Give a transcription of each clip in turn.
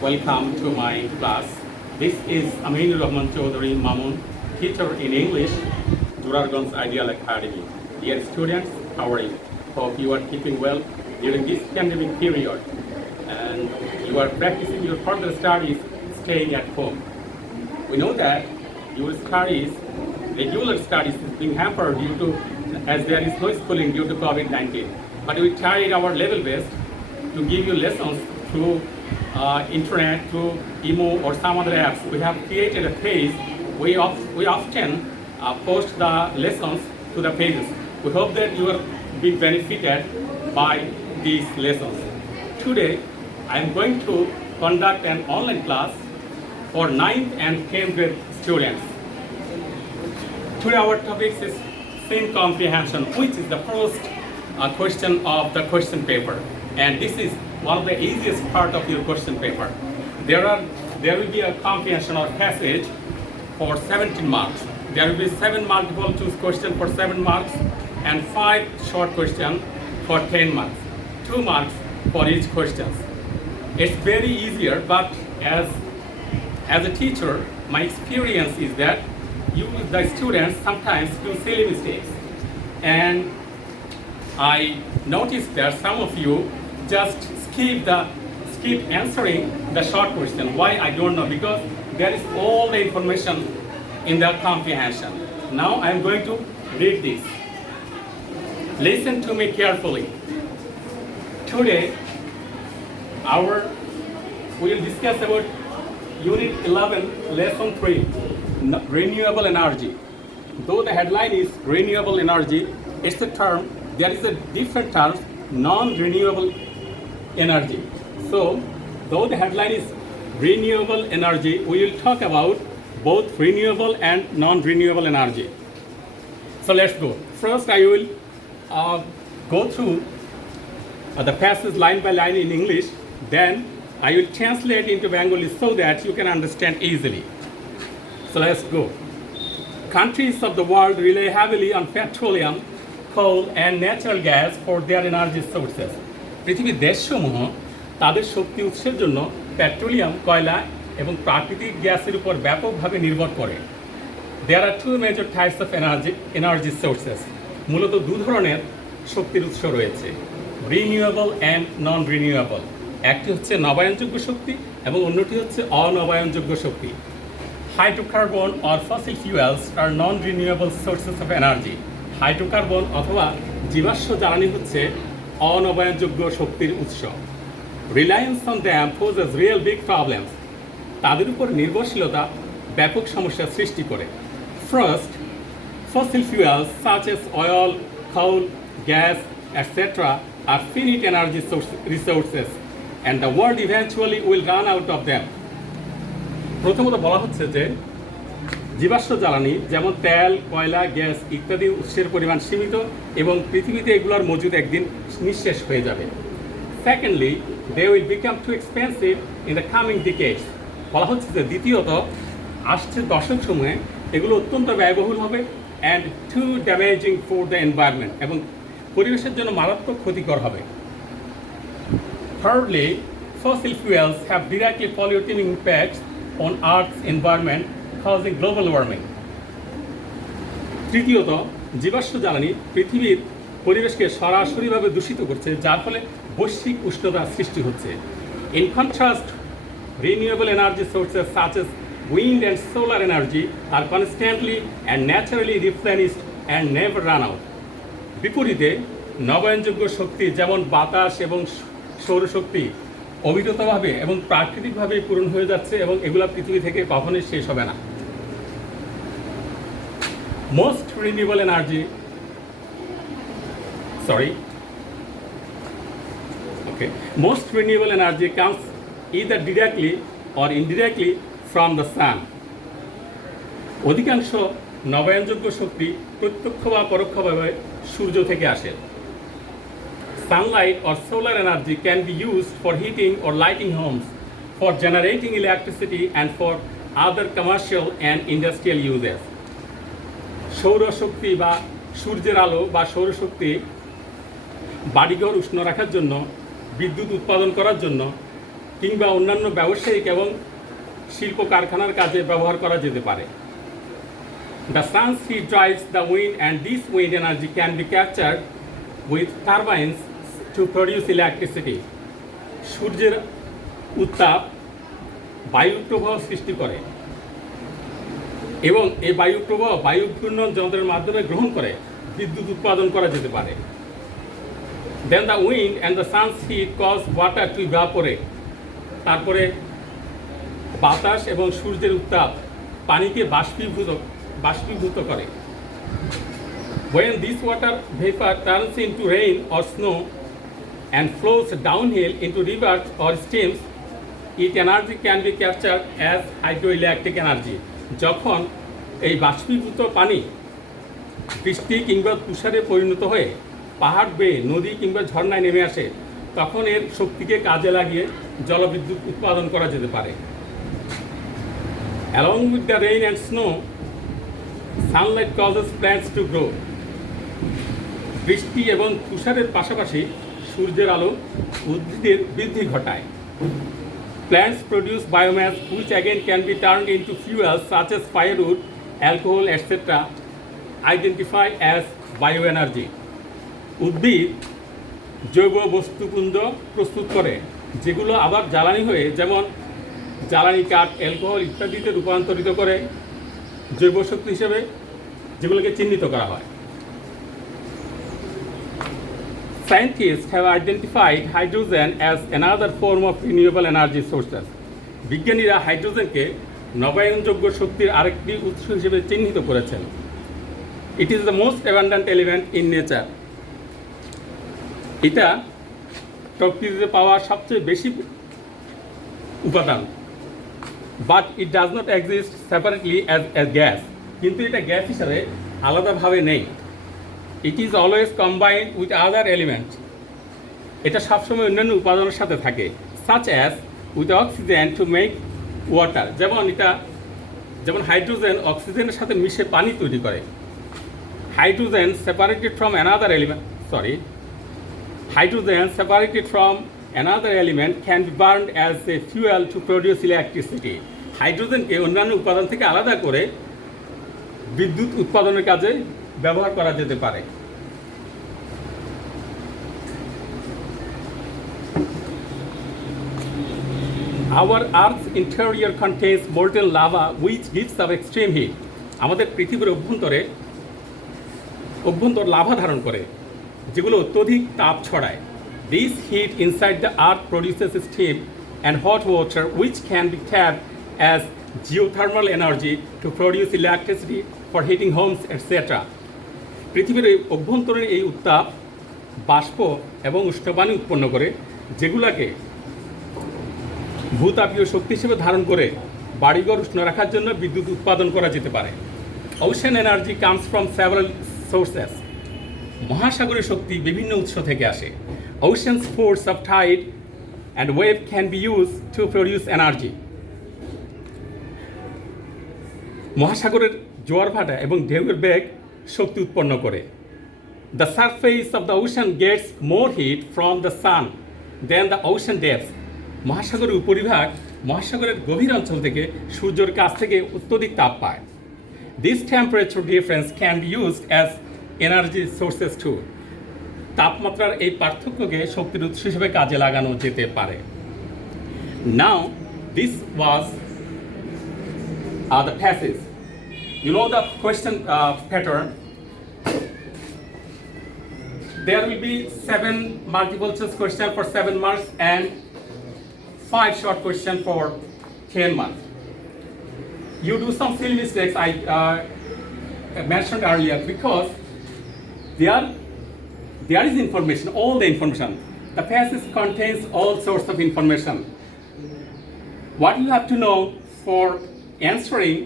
Welcome to my class. This is Aminur Rahman Chaudhary Mamun, teacher in English, Durarganj Ideal Academy. Dear students, how are you? Hope you are keeping well during this pandemic period and you are practicing your further studies staying at home. We know that your studies, regular studies is being hampered due to, as there is no schooling due to COVID-19. But we tried our level best to give you lessons through internet, through emo or some other apps. We have created a page. We often post the lessons to the pages. We hope that you are being benefited by these lessons. Today, I am going to conduct an online class for 9th and 10th grade students. Today our topic is scene comprehension, which is the first question of the question paper. And this is one of the easiest part of your question paper. There will be a comprehension or passage for 17 marks. There will be 7 multiple choice question for 7 marks and 5 short question for 10 marks. 2 marks for each question. It's very easier, but as a teacher, my experience is that the students sometimes do silly mistakes. And I noticed that some of you just skip answering the short question. Why? I don't know, because there is all the information in the comprehension. Now I am going to read this. Listen to me carefully. Today, we will discuss about Unit 11, Lesson 3, Renewable Energy. Though the headline is Renewable Energy, it's a term, there is a different term, non-renewable energy. So, though the headline is Renewable Energy, we will talk about both renewable and non-renewable energy. So let's go. First, I will go through the passage line by line in English. Then I will translate into Bengali so that you can understand easily. So let's go. Countries of the world rely heavily on petroleum, coal and natural gas for their energy sources. পৃথিবীর দেশসমূহ তাদের শক্তি উৎসের জন্য petroleum, কয়লা এবং প্রাকৃতিক গ্যাসের উপর ব্যাপকভাবে নির্ভর করে। There are two major types of energy sources. মূলত দুই ধরনের শক্তির উৎস রয়েছে, renewable and non-renewable. একটি হচ্ছে নবায়নযোগ্য শক্তি এবং অন্যটি হচ্ছে অনবায়নযোগ্য শক্তি। Hydrocarbon or fossil fuels are non-renewable sources of energy. Hydrocarbon অথবা জীবাশ্ম জ্বালানি হচ্ছে অনবায়নযোগ্য শক্তির উৎস। Reliance on them poses real big problems. তাদের উপর নির্ভরশীলতা ব্যাপক সমস্যার সৃষ্টি করে। First, fossil fuels such as oil, coal, gas, etc. are finite energy resources and the world eventually will run out of them. প্রথমত বলা হচ্ছে যে জীবাশ্ম জ্বালানি যেমন তেল, কয়লা, গ্যাস ইত্যাদি উৎসের পরিমাণ সীমিত এবং পৃথিবীতে এগুলোর মজুদ একদিন নিঃশেষ হয়ে যাবে। Secondly, they will become too expensive in the coming decades. বলা হচ্ছে যে দ্বিতীয়ত আসছে দশক সময়ে এগুলো অত্যন্ত ব্যয়বহুল হবে and too damaging for the environment এবং পরিবেশের জন্য মারাত্মক ক্ষতিকর হবে। Thirdly, fossil fuels have directly polluting impacts on Earth's environment, causing global warming. তৃতীয়ত, জীবাশ্ম জ্বালানি পৃথিবীর পরিবেশকে সরাসরিভাবে দূষিত করছে, যার ফলে বৈশ্বিক উষ্ণতা সৃষ্টি হচ্ছে। In contrast, renewable energy sources such as wind and solar energy are constantly and naturally replenished and never run out. বিপরীতে, নবায়নযোগ্য শক্তি যেমন বাতাস এবং সৌরশক্তি অবিরতভাবে এবং প্রাকৃতিকভাবে পূরণ হয়ে যাচ্ছে এবং এগুলো পৃথিবী থেকে কখনোই শেষ হবে না। Most renewable energy comes either directly or indirectly from the sun. অধিকাংশ নবায়নযোগ্য শক্তি প্রত্যক্ষ বা পরোক্ষভাবে সূর্য থেকে আসে। Sunlight or solar energy can be used for heating or lighting homes, for generating electricity and for other commercial and industrial uses. সৌরশক্তি বা সূর্যের আলো বা সৌরশক্তি বাড়িঘর উষ্ণ রাখার জন্য, বিদ্যুৎ উৎপাদন করার জন্য কিংবা অন্যান্য ব্যবসায়িক এবং শিল্প কারখানার কাজে ব্যবহার করা যেতে পারে। The sun's heat drives the wind, and this wind energy can be captured with turbines to produce electricity. সূর্যের উত্তাপ বায়ু প্রবাহ সৃষ্টি করে এবং এই বায়ু প্রবাহ বায়ু ঘূর্ণন যন্ত্রের মাধ্যমে গ্রহণ করে বিদ্যুৎ উৎপাদন করা যেতে পারে। Then the wind and the sun's heat cause water to evaporate. তারপরে বাতাস এবং সূর্যের উত্তাপ পানিকে বাষ্পীভূত করে। When this water vapor turns into rain or snow and flows downhill into rivers or streams, its energy can be captured as hydroelectric energy. যখন এই বাষ্পীভূত পানি বৃষ্টি কিংবা তুষারে পরিণত হয়ে পাহাড় বেয়ে নদী কিংবা ঝর্ণায় নেমে আসে, তখন এর শক্তিকে কাজে লাগিয়ে জলবিদ্যুৎ উৎপাদন করা যেতে পারে। Along with the rain and snow, sunlight causes plants to grow. বৃষ্টি এবং তুষারের পাশাপাশি সূর্যের আলো উদ্ভিদের বৃদ্ধি ঘটায়। Plants produce biomass, which again can be turned into fuels such as firewood, alcohol, etc., identified as bioenergy. উদ্ভিদ জৈব বস্তুপুঞ্জ প্রস্তুত করে, যেগুলো আবার জ্বালানি হয়ে, যেমন জ্বালানি কাঠ, অ্যালকোহল ইত্যাদিতে রূপান্তরিত করে জৈব শক্তি হিসেবে, যেগুলোকে চিহ্নিত করা হয়। Scientists have identified hydrogen as another form of renewable energy sources. বিজ্ঞানীরা হাইড্রোজেনকে নবায়নযোগ্য শক্তির আরেকটি উৎস হিসেবে চিহ্নিত করেছেন। It is the most abundant element in nature. এটা প্রকৃতিতে পাওয়া সবচেয়ে বেশি উপাদান। But it does not exist separately as a gas. কিন্তু এটা গ্যাস হিসাবে আলাদাভাবে নেই। It is always combined with other elements. এটা সবসময় অন্যান্য উপাদানের সাথে থাকে, such as with oxygen to make water. যেমন হাইড্রোজেন অক্সিজেনের সাথে মিশে পানি তৈরি করে। Hydrogen separated from another element can be burned as a fuel to produce electricity. হাইড্রোজেনকে অন্যান্য উপাদান থেকে আলাদা করে বিদ্যুৎ উৎপাদনের কাজে ব্যবহার করা যেতে পারে। Our Earth's interior contains molten lava which gives off extreme heat. আমাদের পৃথিবীর অভ্যন্তর লাভা ধারণ করে, যেগুলো অত্যধিক তাপ ছড়ায়। This heat inside the earth produces steam and hot water which can be tapped as geothermal energy to produce electricity for heating homes, etc. পৃথিবীর অভ্যন্তরে এই উত্তাপ বাষ্প এবং উষ্ণপানি উৎপন্ন করে, যেগুলোকে ভূতাপীয় শক্তি হিসেবে ধারণ করে বাড়িঘর উষ্ণ রাখার জন্য বিদ্যুৎ উৎপাদন করা যেতে পারে। Ocean energy comes from several sources. মহাসাগরের শক্তি বিভিন্ন উৎস থেকে আসে। Ocean's force of tide and wave can be used to produce energy. মহাসাগরের জোয়ার ভাটা এবং ঢেউয়ের বেগ শক্তি উৎপন্ন করে। The surface of the ocean gets more heat from the sun than the ocean depths. মহাসাগরের উপরিভাগ মহাসাগরের গভীর অঞ্চল থেকে সূর্যের কাছ থেকে অত্যধিক তাপ পায়। This temperature difference can be used as energy sources too. তাপমাত্রার এই পার্থক্যকে শক্তির উৎস হিসেবে কাজে লাগানো যেতে পারে। Now this was the passage. You know the question pattern. There will be 7 multiple choice question for 7 marks and 5 short question for 10 marks. You do some silly mistakes I mentioned earlier, because there is information, all the information. The passage contains all sorts of information. What you have to know for answering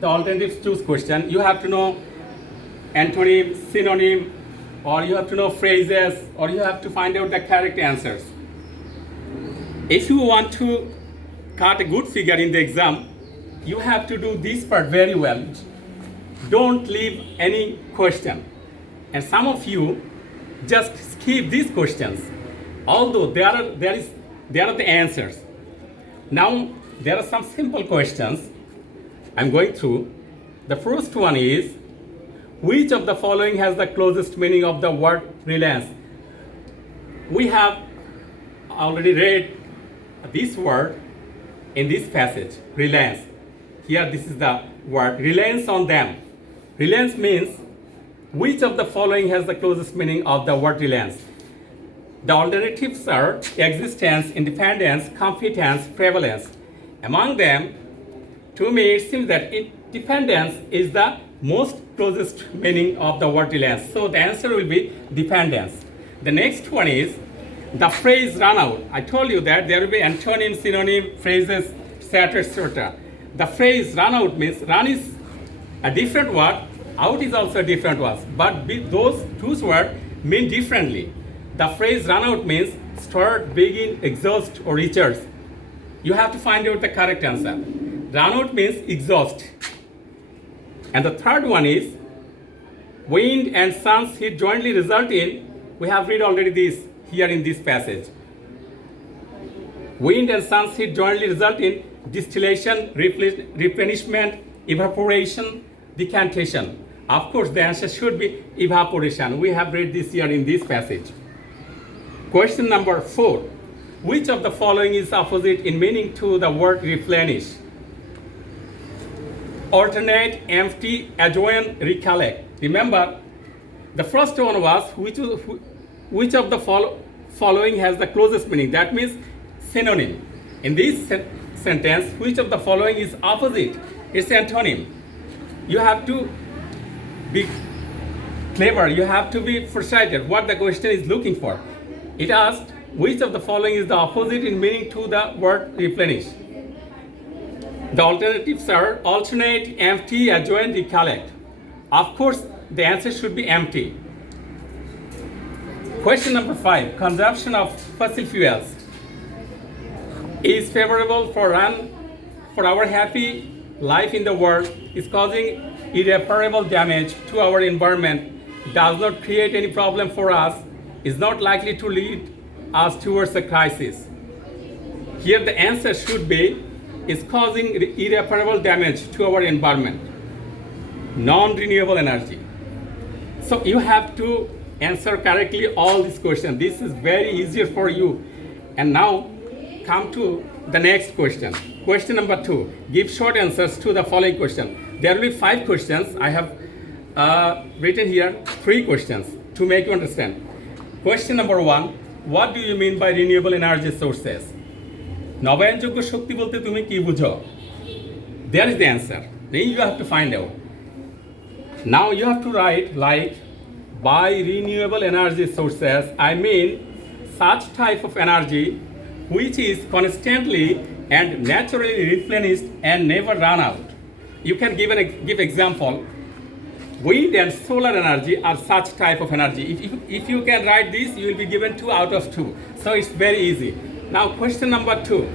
the alternative choose question, you have to know antonym, synonym, or you have to know phrases, or you have to find out the correct answers. If you want to cut a good figure in the exam, you have to do this part very well. Don't leave any question. And some of you just skip these questions, although there are the answers. Now, there are some simple questions I'm going through. The first one is, which of the following has the closest meaning of the word reliance? We have already read this word in this passage, reliance. Here, this is the word, reliance on them. Reliance means, which of the following has the closest meaning of the word reliance? The alternatives are existence, independence, competence, prevalence. Among them, to me, it seems that dependence is the most closest meaning of the word reliance. So the answer will be dependence. The next one is the phrase run out. I told you that there will be antonym, synonym, phrases, etc., etc. The phrase run out means run is a different word, out is also a different word, but those two words mean differently. The phrase run out means start, begin, exhaust, or recharge. You have to find out the correct answer. Run out means exhaust. And the third one is wind and sun's heat jointly result in, we have read already this here in this passage. Wind and sun's heat jointly result in distillation, replenishment, evaporation, decantation. Of course, the answer should be evaporation. We have read this here in this passage. Question number 4. Which of the following is opposite in meaning to the word replenish? Alternate, empty, adjoin, recollect. Remember, the first one was which of the following has the closest meaning? That means synonym. In this sentence, which of the following is opposite? It's antonym. You have to be clever. You have to be foresighted what the question is looking for. It asked, which of the following is the opposite in meaning to the word replenish? The alternatives are alternate, empty, adjoin, recollect. Of course, the answer should be empty. Question number 5. Consumption of fossil fuels is favorable for our happy life in the world, is causing irreparable damage to our environment, does not create any problem for us, is not likely to lead us towards a crisis. Here the answer should be, is causing irreparable damage to our environment. Non-renewable energy. So you have to answer correctly all these questions. This is very easier for you. And now come to the next question. Question number 2. Give short answers to the following question. There will be 5 questions. I have written here 3 questions to make you understand. Question number 1. What do you mean by renewable energy sources? নবায়নযোগ্য শক্তি বলতে তুমি কি বুঝো? There is the answer. Then you have to find out. Now you have to write like, by renewable energy sources, I mean such type of energy which is constantly and naturally replenished and never run out. You can give example. Wind and solar energy are such type of energy. If you can write this, you will be given 2 out of 2. So it's very easy. Now question number 2.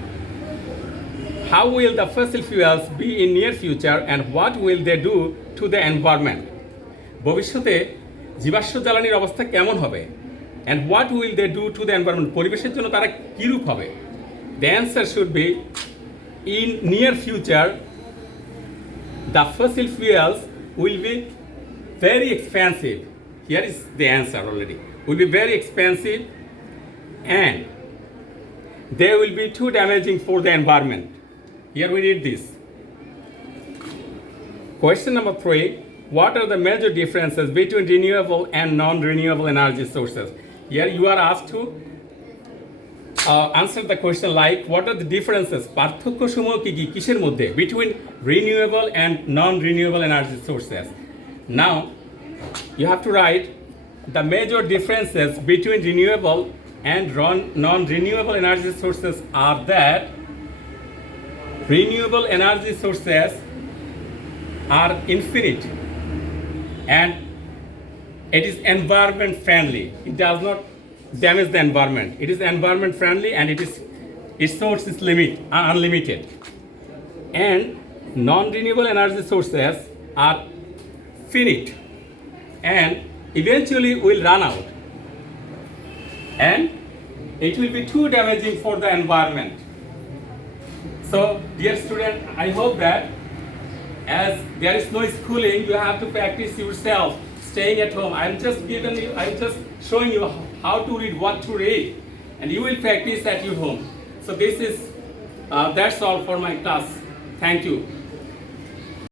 How will the fossil fuels be in near future and what will they do to the environment? ভবিষ্যতে জীবাশ্ম জ্বালানির অবস্থা কেমন হবে? And what will they do to the environment? পরিবেশের জন্য তারা কি রূপ হবে? The answer should be, in near future, the fossil fuels will be very expensive. Here is the answer already. Will be very expensive and they will be too damaging for the environment. Here we read this. Question number 3. What are the major differences between renewable and non-renewable energy sources? Here you are asked to answer the question like, what are the differences? পার্থক্য সমূহ কি কি কিসের মধ্যে between renewable and non-renewable energy sources? Now you have to write the major differences between renewable and non-renewable energy sources are that renewable energy sources are infinite and it is environment friendly. It does not damage the environment. It is environment friendly and its source is unlimited. And non-renewable energy sources are finite and eventually will run out. And it will be too damaging for the environment. So, dear student, I hope that as there is no schooling, you have to practice yourself, staying at home. I'm just showing you how to read, what to read, and you will practice at your home. So this is, that's all for my class. Thank you.